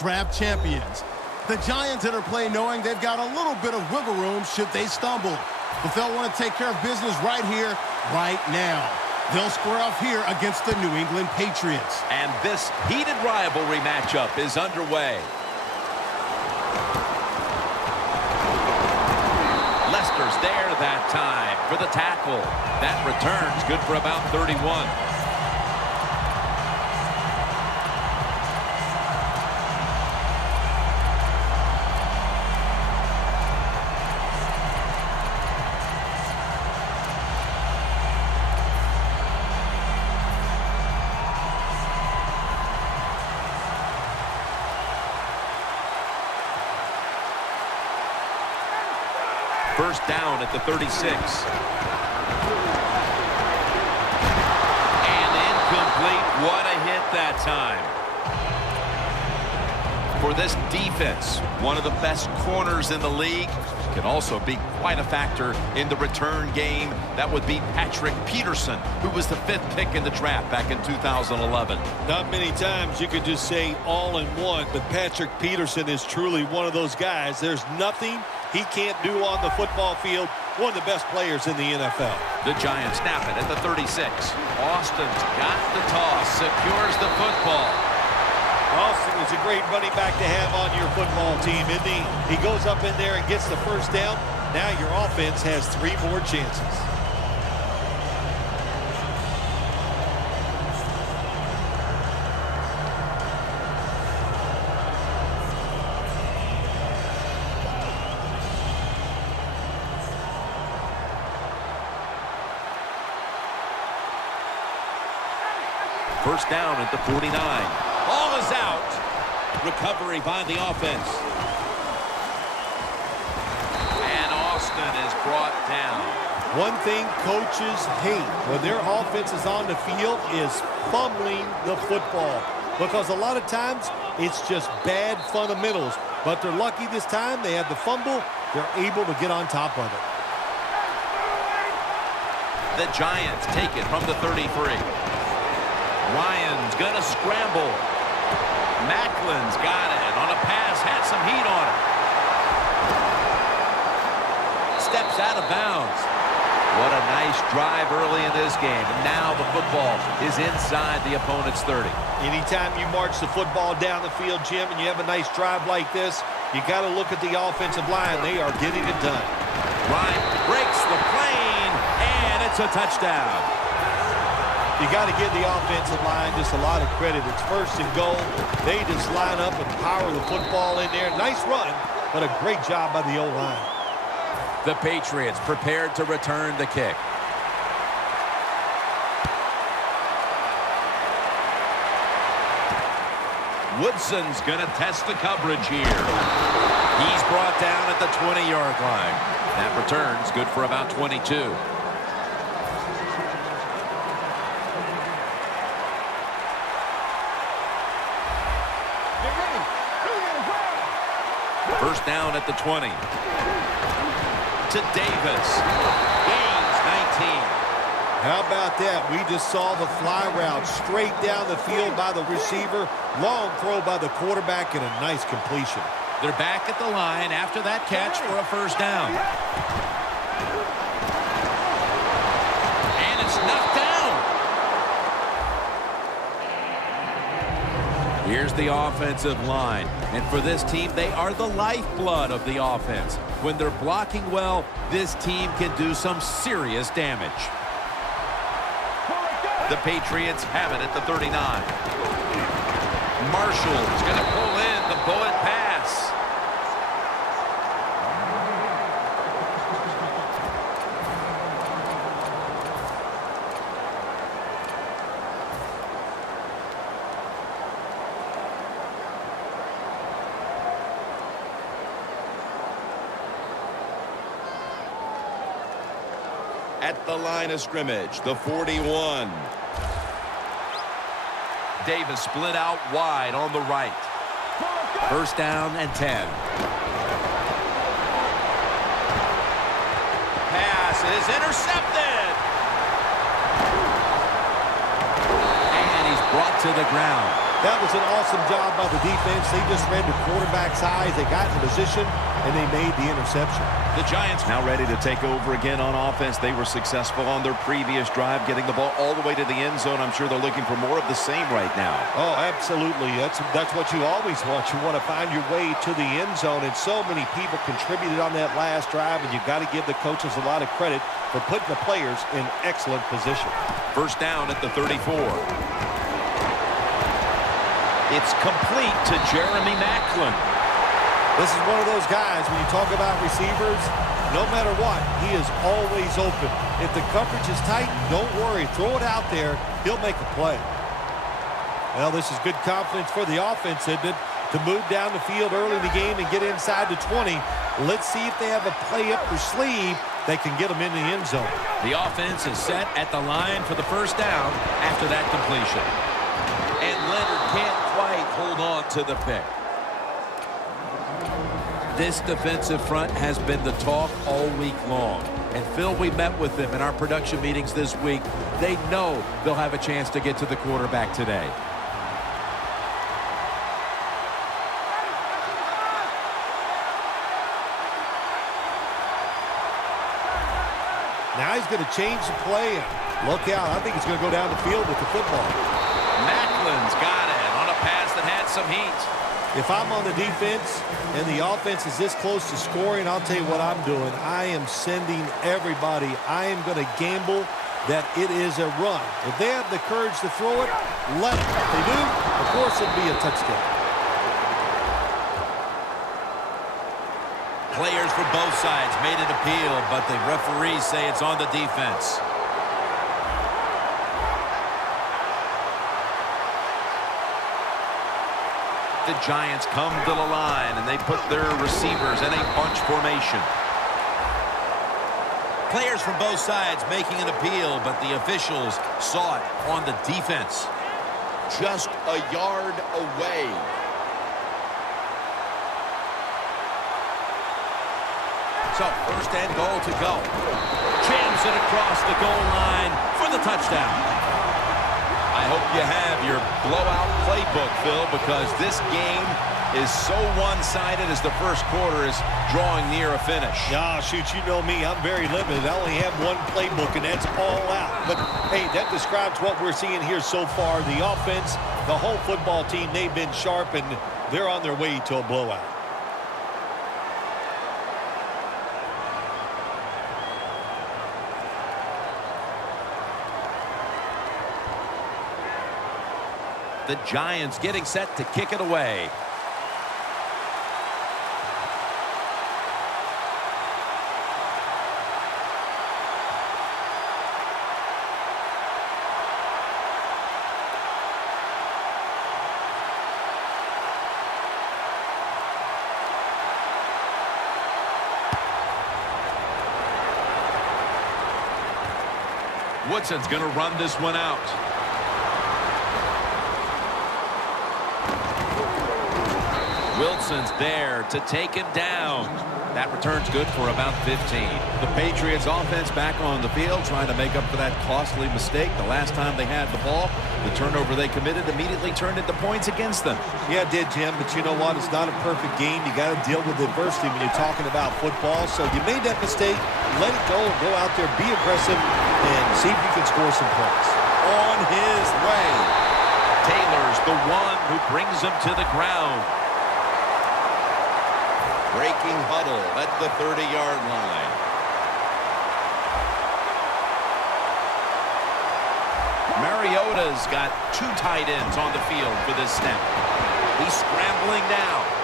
Draft champions. The Giants enter play knowing they've got a little bit of wiggle room should they stumble. But they'll want to take care of business right here, right now. They'll square off here against the New England Patriots. And this heated rivalry matchup is underway. Lester's there that time for the tackle. That return's good for about 31. First down at the 36. And incomplete. What a hit that time. For this defense, one of the best corners in the league, can also be quite a factor in the return game. That would be Patrick Peterson, who was the 5th pick in the draft back in 2011. Not many times you could just say all in one, but Patrick Peterson is truly one of those guys. There's nothing he can't do on the football field. One of the best players in the NFL. The Giants snap it at the 36. Austin's got the toss, secures the football. Austin is a great running back to have on your football team, isn't he? He goes up in there and gets the first down. Now your offense has 3 more chances. First down at the 49. Ball is out. Recovery by the offense. And Austin is brought down. One thing coaches hate when their offense is on the field is fumbling the football. Because a lot of times it's just bad fundamentals. But they're lucky this time. They have the fumble. They're able to get on top of it. The Giants take it from the 33. Ryan's going to scramble. Macklin's got it on a pass, had some heat on it. Steps out of bounds. What a nice drive early in this game. And now the football is inside the opponent's 30. Anytime you march the football down the field, Jim, and you have a nice drive like this, you got to look at the offensive line. They are getting it done. Ryan breaks the plane, and it's a touchdown. You got to give the offensive line just a lot of credit. It's first and goal. They just line up and power the football in there. Nice run, but a great job by the O-line. The Patriots prepared to return the kick. Woodson's going to test the coverage here. He's brought down at the 20-yard line. That return's good for about 22. First down at the 20. To Davis. Gains 19. How about that? We just saw the fly route straight down the field by the receiver. Long throw by the quarterback and a nice completion. They're back at the line after that catch for a first down. And it's knocked down. Here's the offensive line. And for this team, they are the lifeblood of the offense. When they're blocking well, this team can do some serious damage. The Patriots have it at the 39. Marshall's going to pull in the bullet pass. At the line of scrimmage, the 41. Davis split out wide on the right. First down and 10. Pass is intercepted. And he's brought to the ground. That was an awesome job by the defense. They just read the quarterback's eyes. They got in position, and they made the interception. The Giants now ready to take over again on offense. They were successful on their previous drive, getting the ball all the way to the end zone. I'm sure they're looking for more of the same right now. Oh, absolutely. That's what you always want. You want to find your way to the end zone, and so many people contributed on that last drive, and you've got to give the coaches a lot of credit for putting the players in excellent position. First down at the 34. It's complete to Jeremy Maclin. This is one of those guys, when you talk about receivers, no matter what, he is always open. If the coverage is tight, don't worry. Throw it out there. He'll make a play. Well, this is good confidence for the offense, isn't it? To move down the field early in the game and get inside the 20. Let's see if they have a play up their sleeve that can get them in the end zone. The offense is set at the line for the first down after that completion. And Leonard can't quite hold on to the pick. This defensive front has been the talk all week long. And Phil, we met with them in our production meetings this week. They know they'll have a chance to get to the quarterback today. Now he's going to change the play. Look out. I think he's going to go down the field with the football. Macklin's got it on a pass that had some heat. If I'm on the defense and the offense is this close to scoring, I'll tell you what I'm doing. I am sending everybody. I am going to gamble that it is a run. If they have the courage to throw it, let it. If they do, of course it'll be a touchdown. Players for both sides made an appeal, but the referees say it's on the defense. The Giants come to the line, and they put their receivers in a bunch formation. Players from both sides making an appeal, but the officials saw it on the defense. Just a yard away. So, first and goal to go. Jams it across the goal line for the touchdown. I hope you have your blowout playbook, Phil, because this game is so one-sided as the first quarter is drawing near a finish. Yeah, shoot, you know me. I'm very limited. I only have one playbook, and that's all out. But, hey, that describes what we're seeing here so far. The offense, the whole football team, they've been sharp, and they're on their way to a blowout. The Giants getting set to kick it away. Woodson's going to run this one out. Wilson's there to take him down. That return's good for about 15. The Patriots offense back on the field trying to make up for that costly mistake. The last time they had the ball, the turnover they committed immediately turned into points against them. Yeah, it did, Jim, but you know what? It's not a perfect game. You got to deal with adversity when you're talking about football. So you made that mistake, let it go, go out there, be aggressive, and see if you can score some points. On his way. Taylor's the one who brings him to the ground. Breaking huddle at the 30-yard line. Mariota's got two tight ends on the field for this snap. He's scrambling now.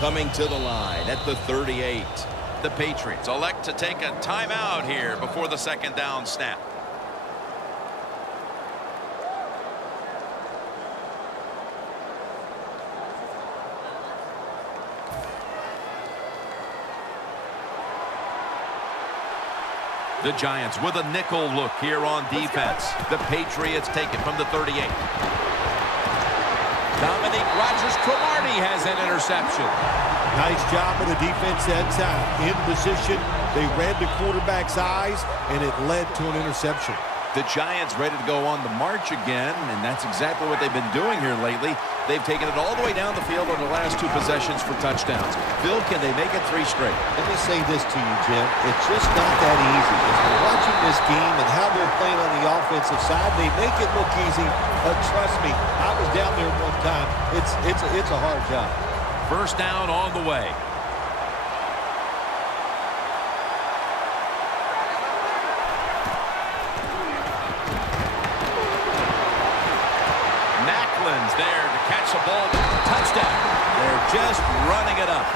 Coming to the line at the 38. The Patriots elect to take a timeout here before the second down snap. The Giants with a nickel look here on defense. The Patriots take it from the 38. Dominique Rodgers-Cromartie has an interception. Nice job of the defense that time. In position, they read the quarterback's eyes, and it led to an interception. The Giants ready to go on the march again, and that's exactly what they've been doing here lately. They've taken it all the way down the field on the last 2 possessions for touchdowns. Phil, can they make it 3 straight? Let me say this to you, Jim. It's just not that easy. As we're watching this game and how they're playing on the offensive side, they make it look easy. But trust me, I was down there one time. It's a hard job. First down on the way. Macklin's there to catch the ball. Touchdown. They're just running it up.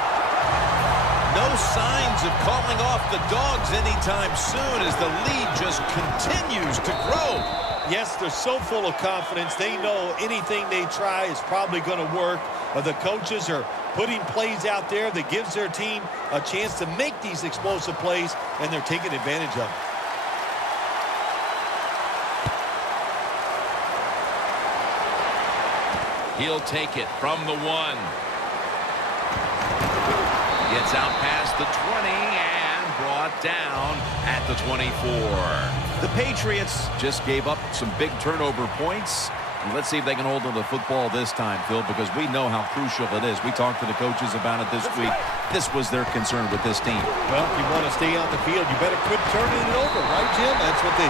No signs of calling off the dogs anytime soon as the lead just continues to grow. Yes, they're so full of confidence. They know anything they try is probably going to work. The coaches are putting plays out there that gives their team a chance to make these explosive plays, and they're taking advantage of it. He'll take it from the 1. Gets out past the 20 and brought down at the 24. The Patriots just gave up some big turnover points. And let's see if they can hold on to the football this time, Phil, because we know how crucial it is. We talked to the coaches about it this week. This was their concern with this team. Well, if you want to stay on the field, you better quit turning it over, right, Jim? That's what the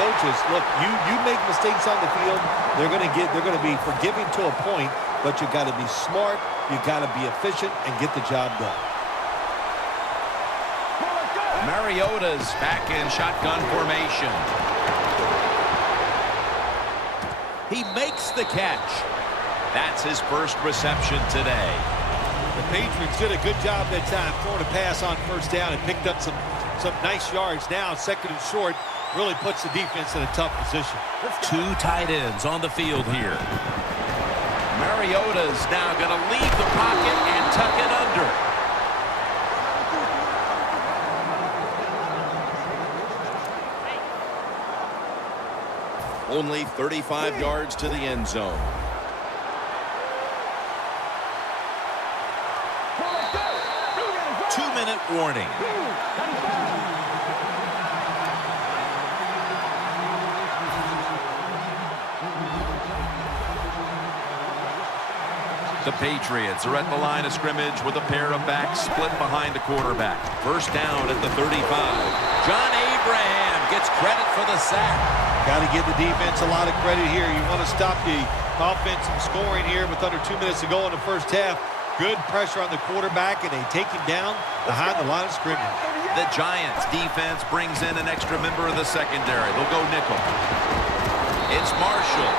coaches look. You make mistakes on the field, they're going to be forgiving to a point, but you got to be smart, you got to be efficient, and get the job done. Mariota's back in shotgun formation. He makes the catch. That's his first reception today. The Patriots did a good job that time throwing a pass on first down and picked up some nice yards. Now second and short really puts the defense in a tough position. 2 tight ends on the field here. Mariota's now going to leave the pocket and tuck it under. Only 35 yards to the end zone. Two-minute warning. The Patriots are at the line of scrimmage with a pair of backs split behind the quarterback. First down at the 35. John Abraham gets credit for the sack. Got to give the defense a lot of credit here. You want to stop the offense from scoring here with under 2 minutes to go in the first half. Good pressure on the quarterback, and they take him down behind the line of scrimmage. The Giants defense brings in an extra member of the secondary. They'll go nickel. It's Marshall.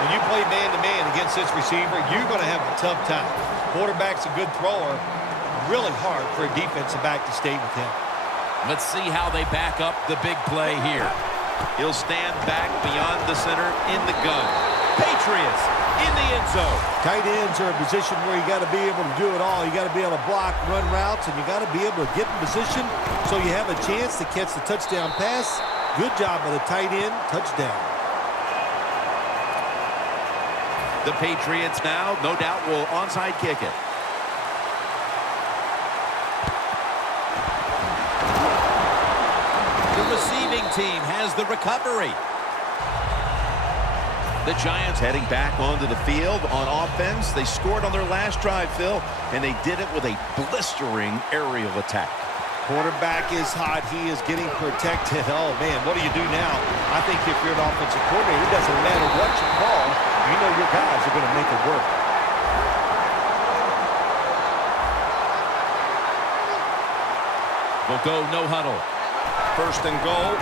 When you play man-to-man against this receiver, you're going to have a tough time. Quarterback's a good thrower. Really hard for a defensive back to stay with him. Let's see how they back up the big play here. He'll stand back beyond the center in the gun. Patriots in the end zone. Tight ends are a position where you got to be able to do it all. You got to be able to block, run routes, and you got to be able to get in position so you have a chance to catch the touchdown pass. Good job by the tight end. Touchdown. The Patriots now, no doubt, will onside kick it. The receiving team has the recovery. The Giants heading back onto the field on offense. They scored on their last drive, Phil, and they did it with a blistering aerial attack. Quarterback is hot. He is getting protected. Oh, man, what do you do now? I think if you're an offensive coordinator, it doesn't matter what you call. You know your guys are going to make it work. We'll go no huddle. First and goal.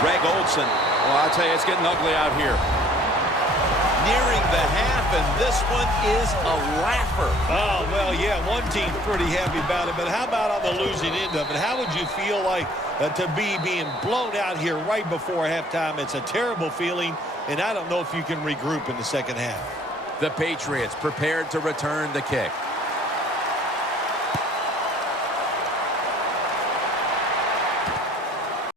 Greg Olsen. Well, I'll tell you, it's getting ugly out here. Nearing the half, and this one is a laugher. Oh, well, yeah, one team's pretty happy about it, but how about on the losing end of it? How would you feel like to be being blown out here right before halftime? It's a terrible feeling, and I don't know if you can regroup in the second half. The Patriots prepared to return the kick.